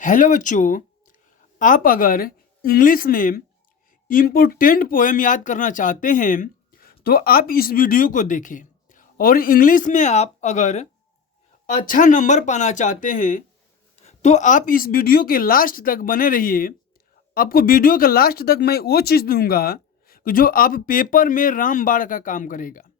Hello बच्चों, आप अगर इंग्लिश में इम्पोर्टेंट पोएम याद करना चाहते हैं तो आप इस वीडियो को देखें। और इंग्लिश में आप अगर अच्छा नंबर पाना चाहते हैं तो आप इस वीडियो के लास्ट तक बने रहिए। आपको वीडियो के लास्ट तक मैं वो चीज़ दूंगा कि जो आप पेपर में रामबाण का काम करेगा।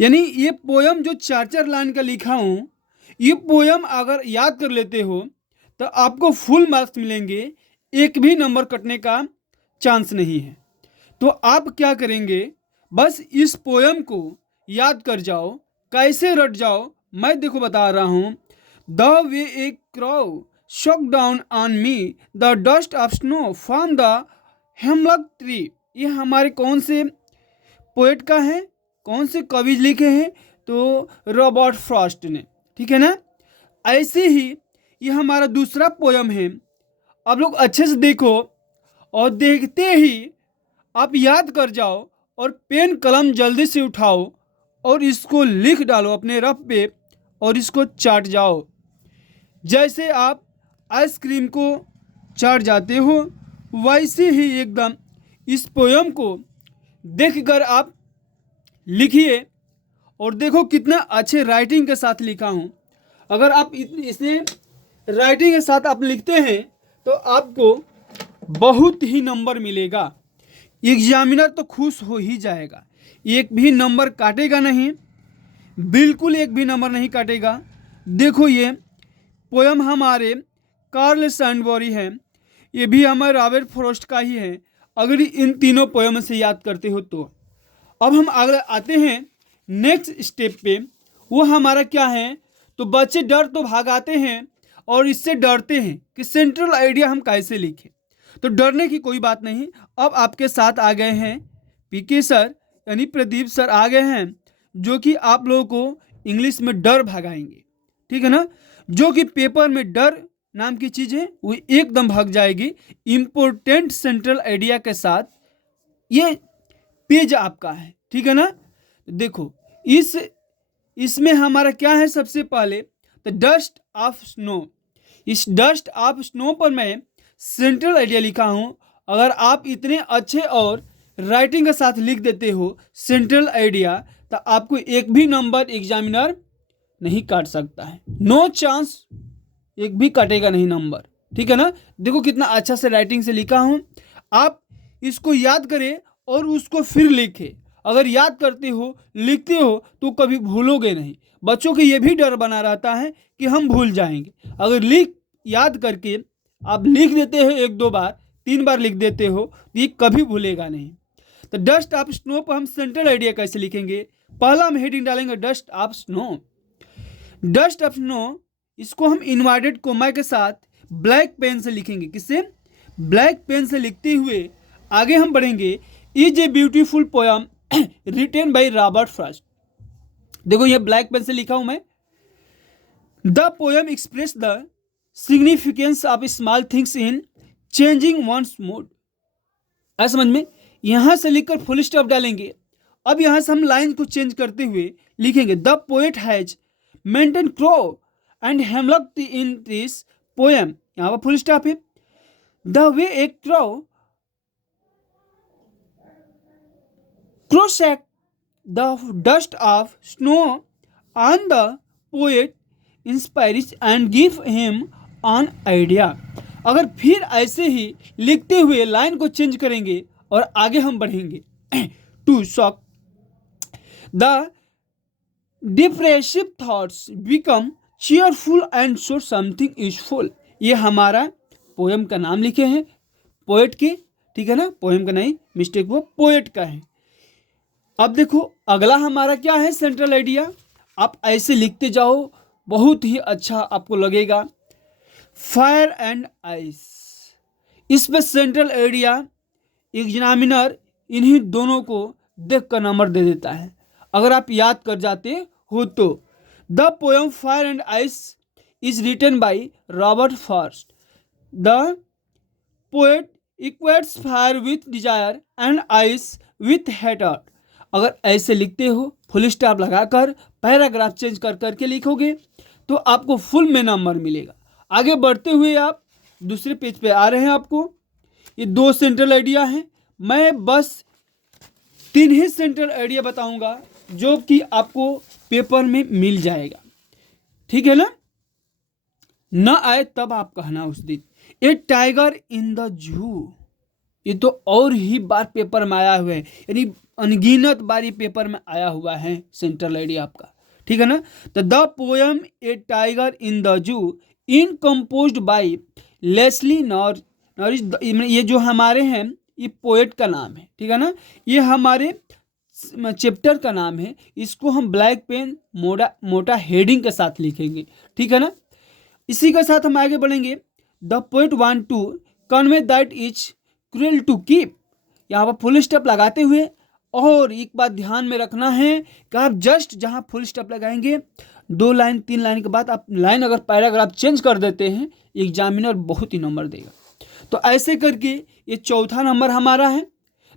यानी ये पोयम जो चार चार लाइन का लिखा हूँ, ये पोयम अगर याद कर लेते हो तो आपको फुल मार्क्स मिलेंगे, एक भी नंबर कटने का चांस नहीं है। तो आप क्या करेंगे, बस इस पोयम को याद कर जाओ। कैसे रट जाओ मैं देखो बता रहा हूँ। The way a crow shook down on me the dust of snow from the hemlock tree. ये हमारे कौन से पोएट का है, कौन से कवि लिखे हैं? तो रॉबर्ट फ्रॉस्ट ने, ठीक है ना। ऐसे ही ये हमारा दूसरा पोयम है। आप लोग अच्छे से देखो और देखते ही आप याद कर जाओ और पेन कलम जल्दी से उठाओ और इसको लिख डालो अपने रफ पे और इसको चाट जाओ। जैसे आप आइसक्रीम को चाट जाते हो वैसे ही एकदम इस पोयम को देखकर आप लिखिए। और देखो कितना अच्छे राइटिंग के साथ लिखा हूँ। अगर आप इसे राइटिंग के साथ आप लिखते हैं तो आपको बहुत ही नंबर मिलेगा। एग्जामिनर तो खुश हो ही जाएगा, एक भी नंबर काटेगा नहीं, बिल्कुल एक भी नंबर नहीं काटेगा। देखो ये पोयम हमारे कार्ल सैंडबरी है, ये भी हमारे रॉबर्ट फ्रॉस्ट का ही है। अगर इन तीनों पोयम से याद करते हो तो अब हम आगे आते हैं नेक्स्ट स्टेप पे। वो हमारा क्या है, तो बच्चे डर तो भागाते हैं और इससे डरते हैं कि सेंट्रल आइडिया हम कैसे लिखें। तो डरने की कोई बात नहीं। अब आपके साथ आ गए हैं पीके सर, यानी प्रदीप सर आ गए हैं, जो कि आप लोगों को इंग्लिश में डर भगाएंगे, ठीक है ना। जो कि पेपर में डर नाम की चीज़ है वो एकदम भाग जाएगी इम्पोर्टेंट सेंट्रल आइडिया के साथ। ये पेज आपका है, ठीक है ना। देखो इसमें हमारा क्या है, सबसे पहले द डस्ट ऑफ स्नो। इस डस्ट ऑफ स्नो पर मैं सेंट्रल आइडिया लिखा हूं। अगर आप इतने अच्छे और राइटिंग के साथ लिख देते हो सेंट्रल आइडिया तो आपको एक भी नंबर एग्जामिनर नहीं काट सकता है, नो चांस, एक भी काटेगा नहीं नंबर, ठीक है ना। देखो कितना अच्छा से राइटिंग से लिखा हूं। आप इसको याद करें और उसको फिर लिखें। अगर याद करते हो लिखते हो तो कभी भूलोगे नहीं। बच्चों को ये भी डर बना रहता है कि हम भूल जाएंगे। अगर याद करके आप लिख देते हो, एक दो बार तीन बार लिख देते हो तो ये कभी भूलेगा नहीं। तो डस्ट ऑफ स्नो पर हम सेंट्रल आइडिया कैसे लिखेंगे? पहला हम हेडिंग डालेंगे dust of snow. Dust of snow इसको हम इन्वर्टेड कोमा के साथ ब्लैक पेन से लिखेंगे। किससे? ब्लैक पेन से लिखते हुए आगे हम बढ़ेंगे। Is a beautiful poem written by Robert Frost. देखो ये ब्लैक पेन से लिखा हूं मैं। The poem express the significance of small things in changing one's mood. आ समझ में? यहां से लिखकर फुल स्टॉप डालेंगे। अब यहां से हम लाइन को चेंज करते हुए लिखेंगे the poet has maintain crow and hemlock in this poem. यहां पर फुल स्टॉप है। The way A crow cross the dust of snow on the poet inspires and give him an idea। अगर फिर ऐसे ही लिखते हुए लाइन को change करेंगे और आगे हम बढ़ेंगे to shock the depressive thoughts become cheerful and show something useful. ये हमारा पोएम का नाम लिखे हैं, पोएट के, ठीक है ना। पोएम का नहीं, मिस्टेक वो पोएट का है। अब देखो अगला हमारा क्या है, सेंट्रल आइडिया। आप ऐसे लिखते जाओ, बहुत ही अच्छा आपको लगेगा। फायर एंड आइस, इस पे सेंट्रल आइडिया एग्जामिनर इन्हीं दोनों को देख कर नंबर दे देता है अगर आप याद कर जाते हो तो। The poem fire and ice is written by Robert Frost. The poet equates fire with desire and ice with hatred. अगर ऐसे लिखते हो फुल स्टॉप लगाकर पैराग्राफ चेंज कर करके लिखोगे तो आपको फुल में नंबर मिलेगा। आगे बढ़ते हुए आप दूसरे पेज पे आ रहे हैं आपको। ये 2 सेंट्रल आइडिया हैं। मैं बस 3 ही सेंट्रल आइडिया बताऊंगा जो कि आपको पेपर में मिल जाएगा, ठीक है ना आए तब आप कहना उस दिन। ए टाइगर इन द जू, ये तो और ही बार पेपर में आया हुआ है, यानी अनगिनत बार ये पेपर में आया हुआ है सेंट्रल आइडिया आपका, ठीक है ना। तो the poem a tiger in the zoo in composed by Leslie Norris, ये जो हमारे हैं ये पोएट का नाम है, ठीक है ना। ये हमारे चैप्टर का नाम है। इसको हम ब्लैक पेन मोटा हेडिंग के साथ लिखेंगे, ठीक है ना। इसी के साथ हम आगे बढ़ेंगे। The poet want to convey that is cruel to keep, यहाँ पर फुल स्टॉप लगाते हुए, और एक बात ध्यान में रखना है कि आप जस्ट जहाँ फुल स्टॉप लगाएंगे 2 लाइन 3 लाइन के बाद आप लाइन अगर पैराग्राफ चेंज कर देते हैं एग्जामिनर बहुत ही नंबर देगा। तो ऐसे करके ये चौथा नंबर हमारा है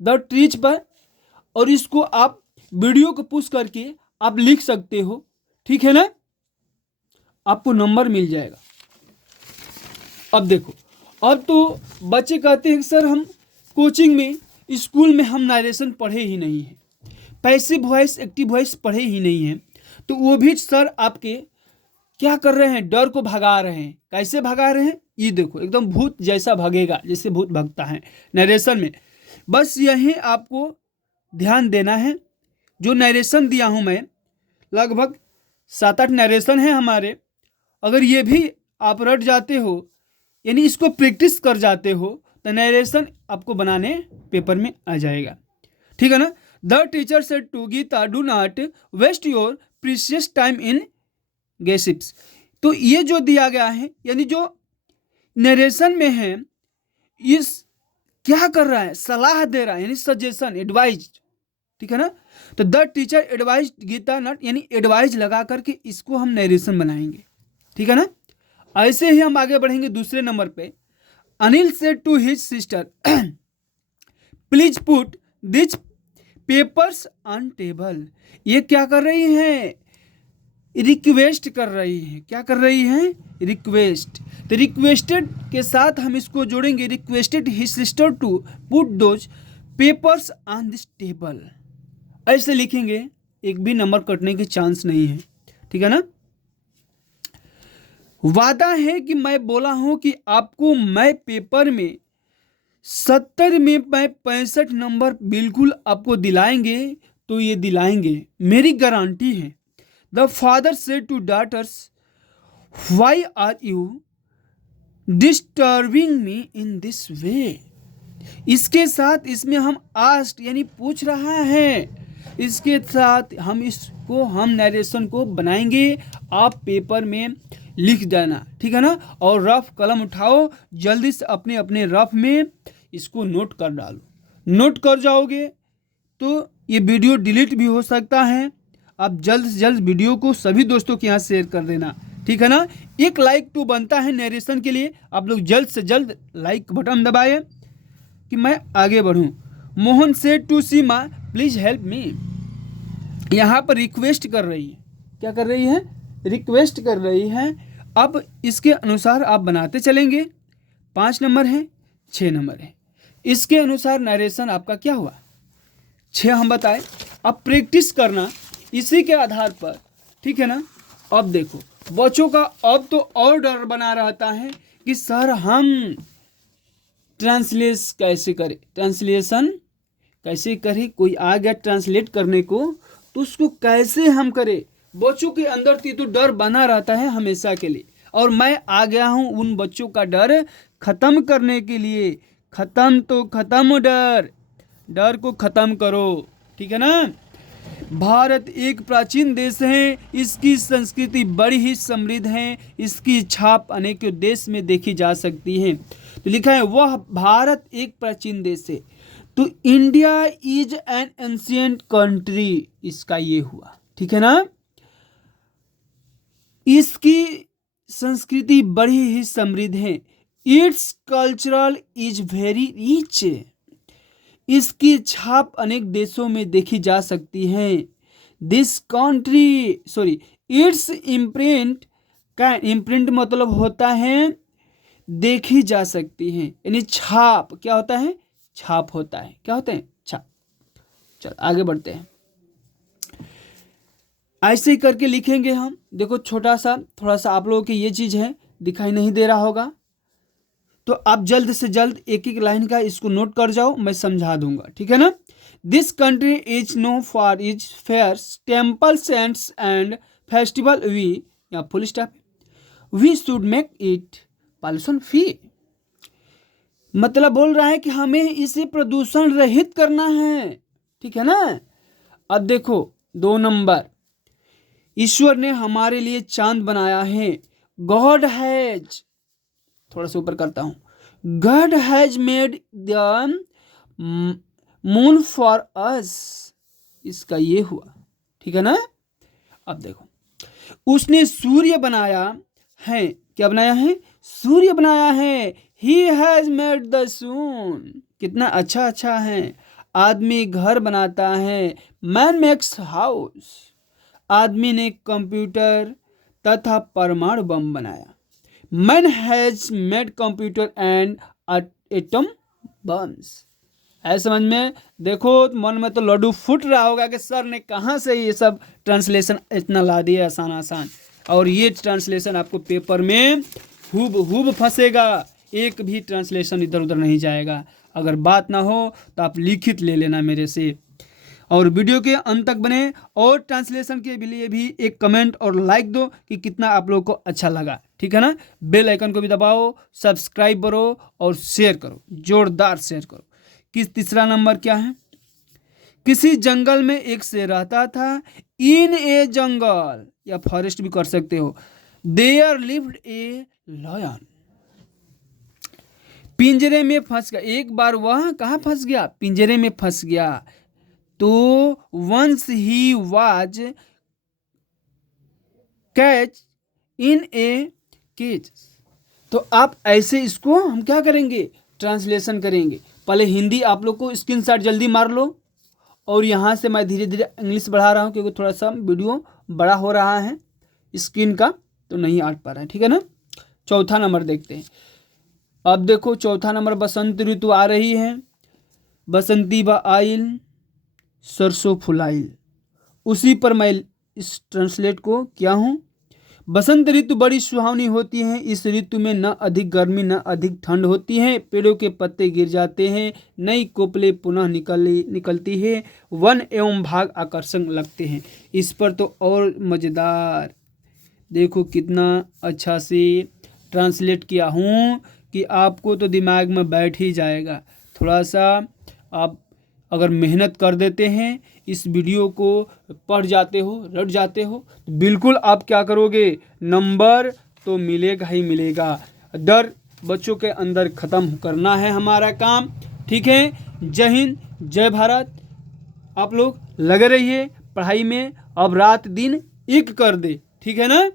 द ट्रीज पर, और इसको आप वीडियो को पुश करके आप लिख सकते हो, ठीक है ना, आपको नंबर मिल जाएगा। अब देखो, अब तो बच्चे कहते हैं कि सर हम कोचिंग में स्कूल में हम नरेशन पढ़े ही नहीं हैं, पैसिव वॉइस एक्टिव वॉइस पढ़े ही नहीं हैं, तो वो भी सर आपके क्या कर रहे हैं, डर को भगा रहे हैं। कैसे भगा रहे हैं, ये देखो एकदम भूत जैसा भगेगा, जैसे भूत भगता है नरेशन में। बस यही आपको ध्यान देना है। जो नरेशन दिया हूँ मैं, लगभग 7-8 नरेशन है हमारे, अगर ये भी आप रट जाते हो, यानी इसको प्रैक्टिस कर जाते हो, तो नरेशन आपको बनाने पेपर में आ जाएगा, ठीक है ना। The teacher said to Geeta do not waste your precious time in gossips. तो ये जो दिया गया है, यानी जो नरेशन में है, इस क्या कर रहा है, सलाह दे रहा है, यानी सजेशन, एडवाइज, ठीक है ना। तो the teacher advise Gita not, यानी एडवाइज लगा करके इसको हम नरेशन बनाएंगे, ठीक है ना। ऐसे ही हम आगे बढ़ेंगे दूसरे नंबर पे। Anil said to his sister please put this papers on table. ये क्या कर रही हैं, रिक्वेस्ट कर रही हैं। क्या कर रही हैं, रिक्वेस्ट। तो रिक्वेस्टेड के साथ हम इसको जोड़ेंगे, requested his sister to put those papers on this table. ऐसे लिखेंगे, एक भी नंबर कटने के चांस नहीं है, ठीक है ना। वादा है कि मैं बोला हूं कि आपको मैं पेपर में 70 में मैं 65 नंबर बिल्कुल आपको दिलाएंगे, तो ये दिलाएंगे, मेरी गारंटी है। The father said to daughters why are you disturbing me in this way. इसके साथ इसमें हम आस्ट यानी पूछ रहा है, इसके साथ हम नरेशन को बनाएंगे, आप पेपर में लिख देना, ठीक है ना। और रफ कलम उठाओ, जल्दी से अपने अपने रफ में इसको नोट कर डालो। नोट कर जाओगे तो ये वीडियो डिलीट भी हो सकता है। आप जल्द से जल्द वीडियो को सभी दोस्तों के यहाँ शेयर कर देना, ठीक है ना। एक लाइक तो बनता है नरेशन के लिए, आप लोग जल्द से जल्द लाइक बटन दबाए कि मैं आगे बढ़ूं। Mohan said to Seema please help me. यहाँ पर रिक्वेस्ट कर रही है, क्या कर रही है, रिक्वेस्ट कर रही है। अब इसके अनुसार आप बनाते चलेंगे। 5 नंबर है, 6 नंबर है, इसके अनुसार नरेशन आपका क्या हुआ, 6 हम बताए। अब प्रैक्टिस करना इसी के आधार पर, ठीक है ना। अब देखो बच्चों का अब तो और डर बना रहता है कि सर हम ट्रांसलेशन कैसे करें, कोई आ गया ट्रांसलेट करने को तो उसको कैसे हम करें। बच्चों के अंदर तो डर बना रहता है हमेशा के लिए, और मैं आ गया हूं उन बच्चों का डर खत्म करने के लिए। खत्म डर को खत्म करो, ठीक है ना। भारत एक प्राचीन देश है, इसकी संस्कृति बड़ी ही समृद्ध है, इसकी छाप अनेक देश में देखी जा सकती है। तो लिखा है वह भारत एक प्राचीन देश है, तो India is an ancient country, इसका ये हुआ, ठीक है ना। इसकी संस्कृति बड़ी ही समृद्ध है, it's cultural is very rich, इसकी छाप अनेक देशों में देखी जा सकती है। दिस कंट्री इट्स इम्प्रिंट का इम्प्रिंट मतलब होता है देखी जा सकती हैं। यानी छाप क्या होता है? छाप होता है। क्या होते हैं? छाप। चल आगे बढ़ते हैं। ऐसे ही करके लिखेंगे हम। देखो छोटा सा थोड़ा सा आप लोगों की ये चीज है, दिखाई नहीं दे रहा होगा, तो आप जल्द से जल्द एक एक लाइन का इसको नोट कर जाओ, मैं समझा दूंगा, ठीक है ना। This country is known for its fairs, temples and festival, we या full stop, we should make it pollution free. मतलब बोल रहा है कि हमें इसे प्रदूषण रहित करना है, ठीक है ना। अब देखो 2 नंबर, ईश्वर ने हमारे लिए चांद बनाया है। गॉड हैज, थोड़ा सा ऊपर करता हूं, God has made the moon for us, इसका ये हुआ, ठीक है ना। अब देखो, उसने सूर्य बनाया है। क्या बनाया है? सूर्य बनाया है। ही हैज मेड द सून, कितना अच्छा अच्छा है। आदमी घर बनाता है। मैन मेक्स हाउस, आदमी ने कंप्यूटर तथा परमाणु बम बनाया। Man has made computer and atom bombs. है समझ में? देखो मन में तो लड्डू फूट रहा होगा कि सर ने कहाँ से ये सब ट्रांसलेशन इतना ला दिया आसान आसान, और ये ट्रांसलेशन आपको पेपर में खूब फंसेगा, एक भी ट्रांसलेशन इधर उधर नहीं जाएगा। अगर बात ना हो तो आप लिखित ले लेना मेरे से, और वीडियो के अंत तक बने, और ट्रांसलेशन के लिए भी एक कमेंट और लाइक दो कि कितना आप लोगों को अच्छा लगा, ठीक है ना। बेल आइकन को भी दबाओ, सब्सक्राइब करो और शेयर करो, जोरदार शेयर करो। तीसरा नंबर क्या है? किसी जंगल में एक शेर रहता था। इन ए जंगल, या फॉरेस्ट भी कर सकते हो। देयर लिव्ड ए लायन, पिंजरे में फंस गया। एक बार वह कहाँ फंस गया? पिंजरे में फंस गया। तो once he was catch in a cage. तो आप ऐसे इसको हम क्या करेंगे? ट्रांसलेशन करेंगे। पहले हिंदी आप लोग को स्क्रीनशॉट जल्दी मार लो, और यहाँ से मैं धीरे धीरे इंग्लिश बढ़ा रहा हूँ क्योंकि थोड़ा सा वीडियो बड़ा हो रहा है स्क्रीन का, तो नहीं आट पा रहा है, ठीक है ना। चौथा नंबर देखते हैं। अब देखो चौथा नंबर, बसंत ऋतु आ रही है। बसंती बा आइल, सरसों फुलाइल। उसी पर मैं इस ट्रांसलेट को किया हूँ। बसंत ऋतु बड़ी सुहावनी होती है। इस ऋतु में न अधिक गर्मी न अधिक ठंड होती है। पेड़ों के पत्ते गिर जाते हैं, नई कोपले पुनः निकलती है, वन एवं भाग आकर्षक लगते हैं। इस पर तो और मज़ेदार, देखो कितना अच्छा से ट्रांसलेट किया हूँ कि आपको तो दिमाग में बैठ ही जाएगा। थोड़ा सा आप अगर मेहनत कर देते हैं, इस वीडियो को पढ़ जाते हो, रट जाते हो, तो बिल्कुल आप क्या करोगे? नंबर तो मिलेगा ही मिलेगा। डर बच्चों के अंदर ख़त्म करना है हमारा काम, ठीक है। जय हिंद, जय भारत। आप लोग लगे रहिए पढ़ाई में, अब रात दिन एक कर दे, ठीक है ना।